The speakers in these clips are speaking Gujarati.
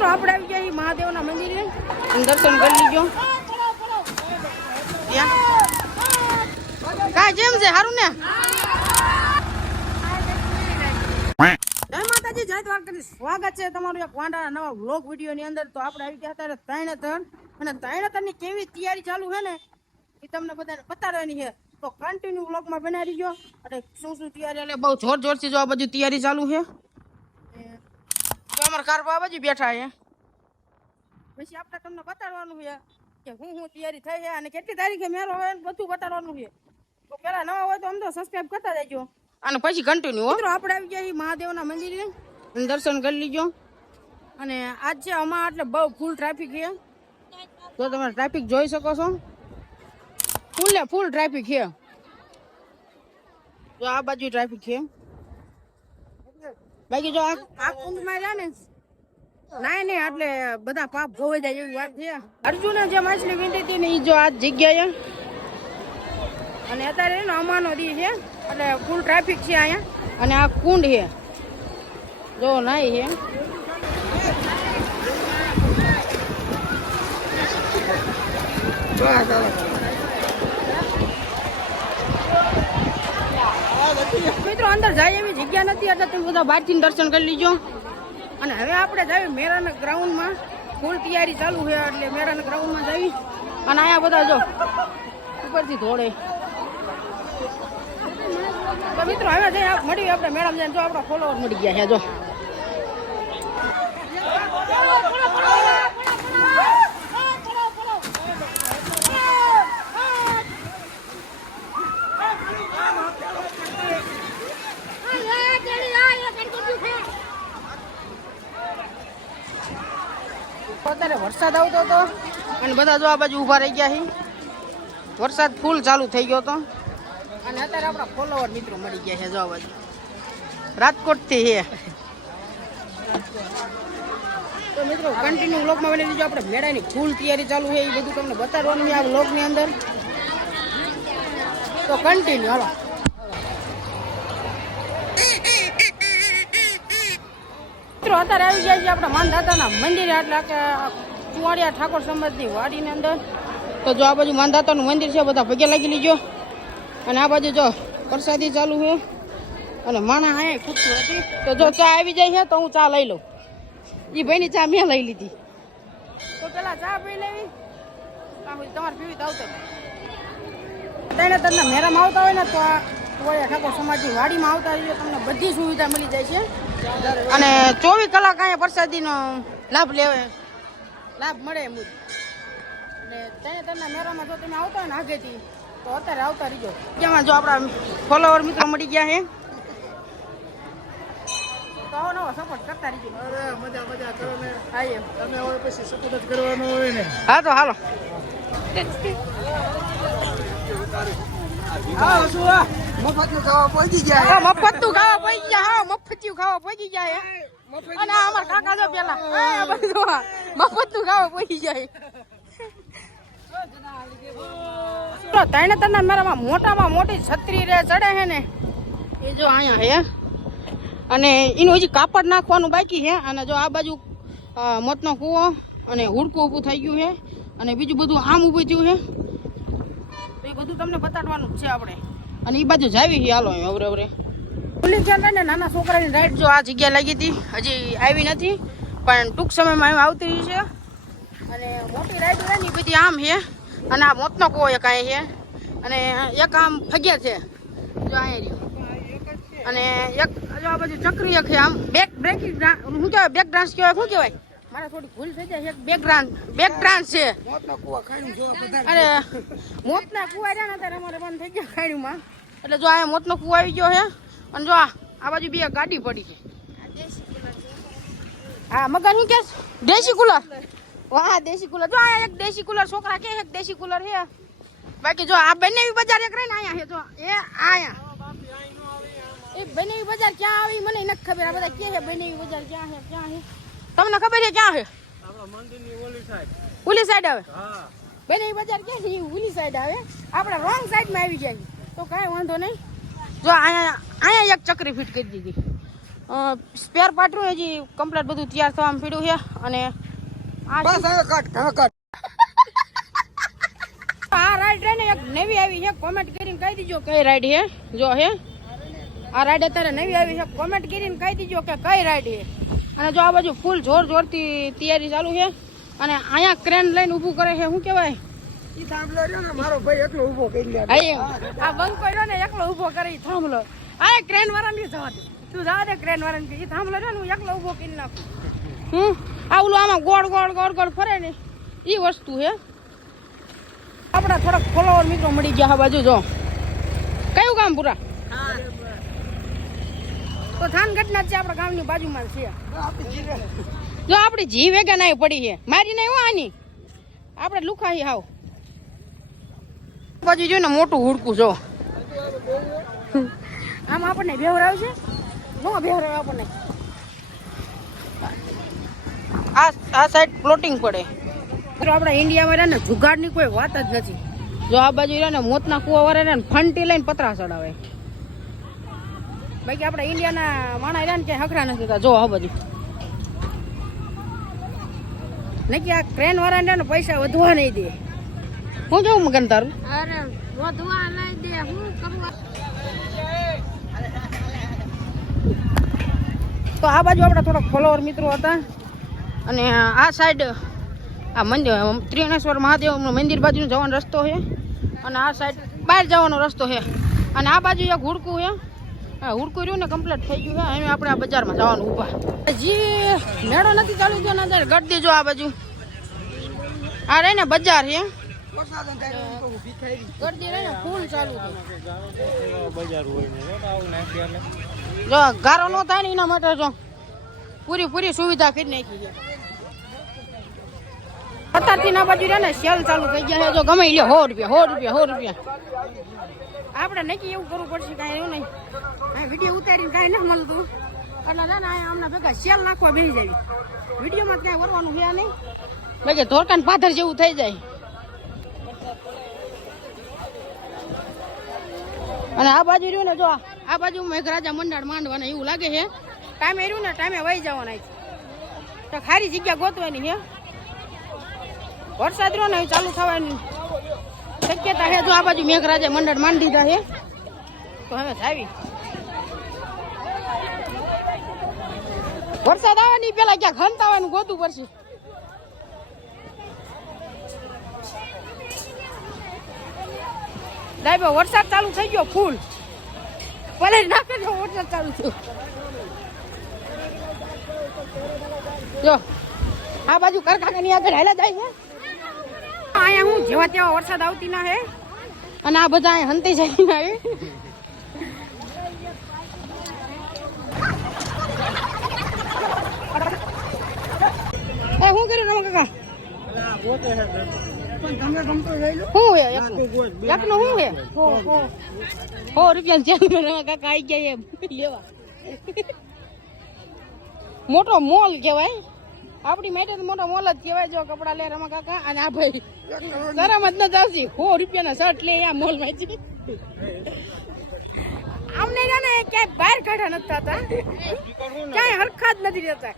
મિત્રો આપણે આવી ગયા મહાદેવના મંદિરે દર્શન કરી લીજો. કાંઈ જેમ છે સારું ને. જય માતાજી, જય દ્વારકાધીશ. સ્વાગત છે તમારું એક વાંડા નવા વ્લોગ વિડીયો ની અંદર. તો આપણે આવી ગયા હતા તરણેતર, અને તરણેતર ની કેવી તૈયારી ચાલુ છે ને એ તમને બધાને બતાડવાની છે. તો કન્ટિન્યુ વ્લોગમાં બનાવી ગયો. અને શું શું તૈયારી, એટલે બહુ જોર જોરથી જો આ બાજુ તૈયારી ચાલુ છે. તો અમારા કારબા આ બાજુ બેઠા છે. પછી આપણે તમને બતાડવાનું છે કે હું તૈયારી થઈ છે અને કેટલી તારીખે મેળો હોય ને બધું બતાડવાનું છે. તો પેલા નવા હોય તો અમને સબસ્ક્રાઇબ કરતા જજો અને પછી કન્ટિન્યુ. મિત્રો આપણે આવી ગયા મહાદેવના મંદિરે દર્શન કરી લીજો. અને આજ છે અમાર એટલે બહુ ફૂલ ટ્રાફિક છે. તો તમે ટ્રાફિક જોઈ શકો છો, ફૂલ ટ્રાફિક છે. તો આ બાજુ ટ્રાફિક છે. બાકી જો આ કુંડમાં જાય ને નહીં એટલે બધા પાપ ધોવાઈ જાય એવી વાત છે. અર્જુને જે માછલી વીંટી હતી ને એ જો આ જગ્યાએ, અને અત્યારે એનો અમાનો દી છે એટલે ફૂલ ટ્રાફિક છે અહીંયા. અને આ કુંડ છે જો નાઈ છે. મિત્રો અંદર જાય એવી જગ્યા નથી એટલે તમે બધા બહારથી દર્શન કરી લીજો. અને હવે આપણે જઈએ મેરાના ગ્રાઉન્ડમાં. ફૂલ તૈયારી ચાલુ છે એટલે મેરાના ગ્રાઉન્ડમાં જઈ. અને અહીંયા બધા જો ઉપરથી ધોળે. તો મિત્રો હવે જઈ મળી આપણે મેળામાં જઈને. જો આપણા ફોલોવર મળી ગયા છે. જો અત્યારે વરસાદ આવતો હતો અને બધા જો આ બાજુ ઊભા રહી ગયા છે. વરસાદ ફૂલ ચાલુ થઈ ગયો હતો અને અત્યારે આપણા ફોલોવર મિત્રો મળી ગયા છે. જો આ બાજુ રાજકોટથી છે. તો મિત્રો કન્ટિન્યુ વ્લોગમાં બની લીધો. આપણે મેળાની ફૂલ તૈયારી ચાલુ છે એ બધું તમને બતાડવાનું છે આ વ્લોગની અંદર. તો કન્ટિન્યુ હાલો. મિત્રો અત્યારે આવી જાય છે આપણા માનદાતાના મંદિરે, એટલે કે ચુવાડિયા ઠાકોર સમાજની વાડીની અંદર. તો જો આ બાજુ માનદાતાનું મંદિર છે, બધા પગે લાગી લીજો. અને આ બાજુ જો પ્રસાદી ચાલુ છે અને માણા અહીંયા ખૂટતું હતી. તો જો ચા આવી જાય છે તો હું ચા લઈ લઉં. એ ભાઈની ચા મેં લઈ લીધી. તો પેલા ચા પી લેવી, તમારે પીવી તો આવતો. તરણેતરના મેળામાં આવતા હોય ને તો આ ચુવાડિયા ઠાકોર સમાજની વાડીમાં આવતા રહીએ, તમને બધી સુવિધા મળી જાય છે. અને 24 કલાક અહીંયા પ્રસાદીનો લાભ મળે એમ. અને તરણેતરના મેળામાં જો તમે આવતા હોય ને આગેથી તો અત્યારે આવતા રહીજો. જેમાં જો આપણા ફોલોવર મિત્રો મળી ગયા છે. તો નવો સપોર્ટ કરતા રહીજો. મજા કરો ને. હા એમ તમે હવે પછી સપોર્ટ જ કરવાનો હોય ને. હા તો હાલો. મફતનું ખાવા પહોંચી ગયા. મફતનું ખાવા પહોંચી ગયા. હા, મફતિયું ખાવા પહોંચી જાય. અને અમાર કાકા જો પેલા મફતનું ખાવા પહોંચી જાય. તરણેતરના મેળામાં મોટામાં મોટી છત્રી રે ચડે છે ને એ જો અહીંયા હે. અને એનું હજી કાપડ નાખવાનું બાકી છે. અને જો આ બાજુ મોતનો કૂવો અને હુડકું ઊભું થઈ ગયું છે. અને બીજું બધું આમ ઊભું થયું છે. તો એ બધું તમને બતાડવાનું જ છે આપણે. અને એ બાજુ જાવી છે. હાલો અવરે ખુલ્લી ચાલે ને નાના છોકરાની રાઈડ જો આ જગ્યા લાગી હતી, હજી આવી નથી પણ ટૂંક સમયમાં આવતી છે. અને મોટી રાઈડ હોય ને એ બધી આમ છે. અને આ મોતનો કૂવો એક અહીં છે. અને એક આમ ફગ્યા છે જો અહીંયા. અને એક જો આ બાજુ ચક્રી એક છે. આમ બ્રેકિંગ શું કહેવાય, બેક ડાન્સ કહેવાય, શું કહેવાય, મારે થોડી ભૂલ થઈ જાય. એક બેક ડાન્સ છે. અરે મોતના કૂવા રહ્યા ને અત્યારે અમારે બંધ થઈ ગયા ખાણીમાં. એટલે જો અહીંયા મોતનો કૂવો આવી ગયો છે. અને જો આ બાજુ બે ગાડી પડી છે. હા મગર શું કે દેશી કુલર. વાહ દેશી કુલર. જો અહીંયા એક દેશી કુલર છોકરા કે એક દેશી કુલર છે. બાકી જો આ બંને બજાર એક રહે ને અહીંયા છે. જો એ અહીંયા એ બનેવી બજાર ક્યાં આવી મને નથી ખબર. આ બધા કે છે બનેવી બજાર ક્યાં છે તમને ખબર છે ક્યાં છે? ઓલી સાઈડ આવે. બનેવી બજાર ક્યાં છે? ઓલી સાઈડ આવે. આપણે રોંગ સાઈડમાં આવી જાય તો કાંઈ વાંધો નહીં. જો અહીંયા એક ચક્રી ફિટ કરી દીધી. સ્પેર પાર્ટ હજી કમ્પ્લીટ બધું તૈયાર થવામાં પડ્યું છે અને આ રાઈડ છે ને એક નવી આવી છે કોમેન્ટ કરીને કહી દીજો કઈ રાઈડ છે જો હે આ રાઈડ અત્યારે નવી આવી છે કોમેન્ટ કરીને કહી દીજો કે કઈ રાઈડ છે અને જો આ બાજુ ફૂલ જોર જોરથી તૈયારી ચાલુ છે અને અહીંયા ક્રેન લઈને ઊભું કરે છે શું કહેવાય ઈ થાંભલો રહ્યો ને મારો ભાઈ એકલો ઊભો કરી લે આ બંકો રહ્યો ને એકલો ઊભો કરે ઈ થાંભલો આ ક્રેન વાળાને જવા દે તું જવા દે ક્રેન વાળાને ઈ થાંભલો રહ્યો ને હું એકલો ઊભો કરી નાખું આ ઓલું આમાં ગોળ ગોળ ગોળ ગોળ ફરે ને ઈ વસ્તુ છે આપણા થોડાક ફોલોવર મિત્રો મળી ગયા આ બાજુ જો કયું ગામ પૂરા તો થાનગઢના છે આપણા ગામની બાજુમાં છે જો આપણી જી વેગન આવી પડી છે મારી નહીં હો આની આપણે લુખાઈ હાવ બાજુ જો ને મોટું હુડકું જો આમ આપણને બેવર આવશે નો બેવર આવે આપણને આ સાઈડ પ્લોટિંગ પડે આપણા ઇન્ડિયામાં રહે ને જુગાડની કોઈ વાત જ નથી જો આ બાજુ રહે ને મોતના કુવા વાળા રહે ને ફંટી લઈને પતરા ચડાવે બાકી આપણા ઇન્ડિયાના માણા રહ્યા ને ક્યાંય હખરા નથી થતા જો આ બધું નક્કી આ ક્રેન વાળા ને પૈસા વધવા નહીં દે હું કેવું મગન તારું અરે વધવા નહીં દે હું કરવા તો આ બાજુ આપણા થોડાક ફોલોવર મિત્રો હતા અને આ સાઈડ આ મંદિર ત્રિનેશ્વર મહાદેવનું મંદિર બાજુનો જવાનો રસ્તો છે અને આ સાઈડ બહાર જવાનો રસ્તો છે અને આ બાજુ એક હુડકું છે હા હુડકું રહ્યું ને કમ્પ્લીટ થઈ ગયું છે હવે આપણે આ બજારમાં જવાનું ઊભા હજી મેળો નથી ચાલુ થયો ને અત્યારે ગઢ દેજો આ બાજુ આ રહે ને બજાર છે ગરદી રહે ને ફૂલ ચાલુ જો ગારો ન થાય ને એના માટે જો પૂરી સુવિધા કરી નાખી છે અત્યારથી ના બાજુ રહે ને સેલ ચાલુ થઈ ગયા છે જો ગમે લે 100 રૂપિયા આપણે નક્કી એવું કરવું પડશે કાંઈ એવું નહીં આ વિડીયો ઉતારીને કાંઈ ના મળતું એટલે ના ના હમણાં ભેગા સેલ નાખવા બેસી જાય વિડીયોમાં કાંઈ વરવાનું છે નહીં બાકી ધોરકાન પાથર જેવું થઈ જાય અને આ બાજુ રહ્યું ને જો આ બાજુ મેઘરાજા મંડળ માંડવાના એવું લાગે છે ટાઈમે રહ્યું ને ટાઈમે વહી જવાના છે તો ખારી જગ્યા ગોતવાની છે વરસાદ રહ્યો ને ચાલુ થવાની શક્યતા છે જો આ બાજુ મેઘરાજા મંડળ માંડી દીધા છે તો હવે આવી વરસાદ આવે ની પેલા ક્યાંક હંતાવાનું ગોતું પડશે દાઈબો વરસાદ ચાલુ થઈ ગયો ફૂલ ભલે નાખે જો વરસાદ ચાલુ થયો જો આ બાજુ કરકાકાની આગળ હેલા જાય છે અહીંયા હું જેવા તેવા વરસાદ આવતી ના હે અને આ બધા અહીંયા હંતી જાય ના હે એ હું કર્યું નમો કાકા તમને ગમતો લઈ લો શું હે એકનો શું હે 100 રૂપિયા ચેન માં કાકા આવી ગયા એમ લેવા મોટો મોલ કહેવાય આપણી માટે તો મોટો મોલ જ કહેવાય જો કપડા લે રમા કાકા અને આ ભાઈ ગરમ જ ન જાવશી 100 રૂપિયાના શર્ટ લે આ મોલ માંથી અમને ને ક્યાંય બહાર કાઢા નથી થતા ક્યાંય હરખા જ નથી રહેતા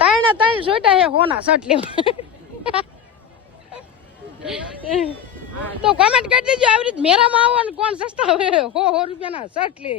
ત્રણ સોટા હે હોના શર્ટ લેવા તો કોમેન્ટ કરી દેજો આવી રીતે મેરામાં આવો ને કોણ સસ્તા હોય 100 રૂપિયાના શર્ટ લે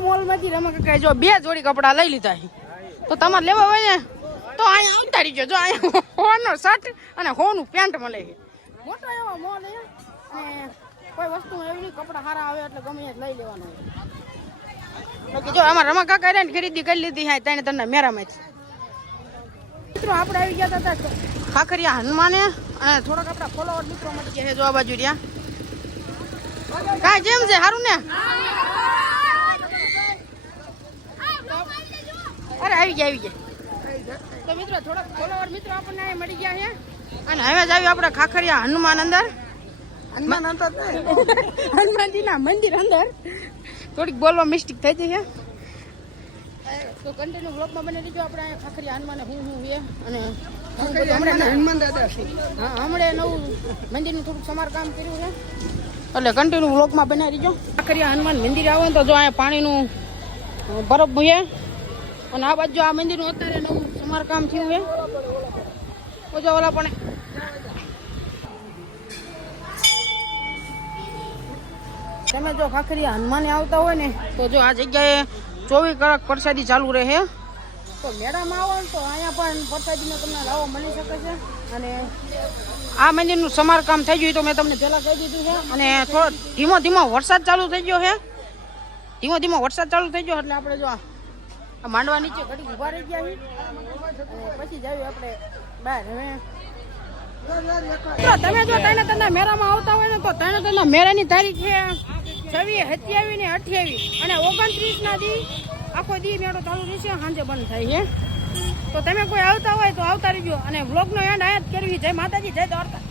મોલ માંથી રમા કાકા જો 2 જોડી કપડા લઈ લીધા તો તમારે લેવા હોય ને તો અહીંયા આવતા રહીજો જો અહીંયા હોનો શર્ટ અને હોનું પેન્ટ મળે છે મોટો એવો મોલ છે અને કોઈ વસ્તુ એવી નહીં કપડા સારા આવે એટલે ગમે એ લઈ લેવાનું બાકી જો અમારા રમા કાકા ને ખરીદી કરી લીધી હા તને મેરામાંથી મિત્રો આપણે આવી ગયા હતા ખાખરિયા હનુમાને અને થોડાક આપણા ફોલોવર મિત્રો મળી ગયા છે જો આ બાજુ રહ્યા કાંઈ જેમ છે સારું ને અરે આવી ગયા તો મિત્રો થોડાક ફોલોવર મિત્રો આપણને અહીં મળી ગયા છે અને હવે જ આવ્યું આપણે ખાખરિયા હનુમાન અંદર હનુમાનજીના મંદિર અંદર થોડીક બોલવા મિસ્ટેક થઈ જઈ છે તો કન્ટિન્યુ બ્લોગમાં બની રહીજો આપણે અહીંયા ખાખરિયા હનુમાને હું છે અને હનુમાન દાદા છે હા હમણાં નવું મંદિરનું થોડુંક સમારકામ કર્યું છે એટલે કન્ટિન્યુ વ્લોગમાં બનાવી રહીજો. આખરિયા હનુમાન મંદિર આવો ને તો જો અહીંયા પાણીનું બરફ છે અને આ બાજુ આ મંદિરનું અત્યારે નવું સમારકામ થયું છે. ઓજા ઓલા પણ તમે જો ખાખરિયા હનુમાને આવતા હોય ને તો જો આ જગ્યાએ 24 કલાક પ્રસાદી ચાલુ રહે. તો મેળામાં આવો ને તો અહીંયા પણ પ્રસાદીનો તમને લાવો મળી શકે છે. અને આ મંદિરનું સમારકામ થઈ ગયું તો મેં તમને પહેલાં કહી દીધું છે. અને થોડો ધીમો ધીમો વરસાદ ચાલુ થઈ ગયો છે. ધીમો ધીમો વરસાદ ચાલુ થઈ ગયો એટલે આપણે જો આ માંડવા નીચે ઘડી ઊભા રહી ગયા છીએ અને પછી જાવી આપણે બહાર. હવે તમે જો તૈનાતના મેળામાં આવતા હોય ને તો તૈનાતના મેળાની તારીખ છે 26, 27 ને 28 અને 29 ના દી આખો દી મેળો ચાલુ રહેશે. સાંજે બંધ થાય છે. તો તમે કોઈ આવતા હોય તો આવતા રહેજો. અને વ્લોગનો એન્ડ આયા જ કરવી. જય માતાજી, જય દ્વારકા.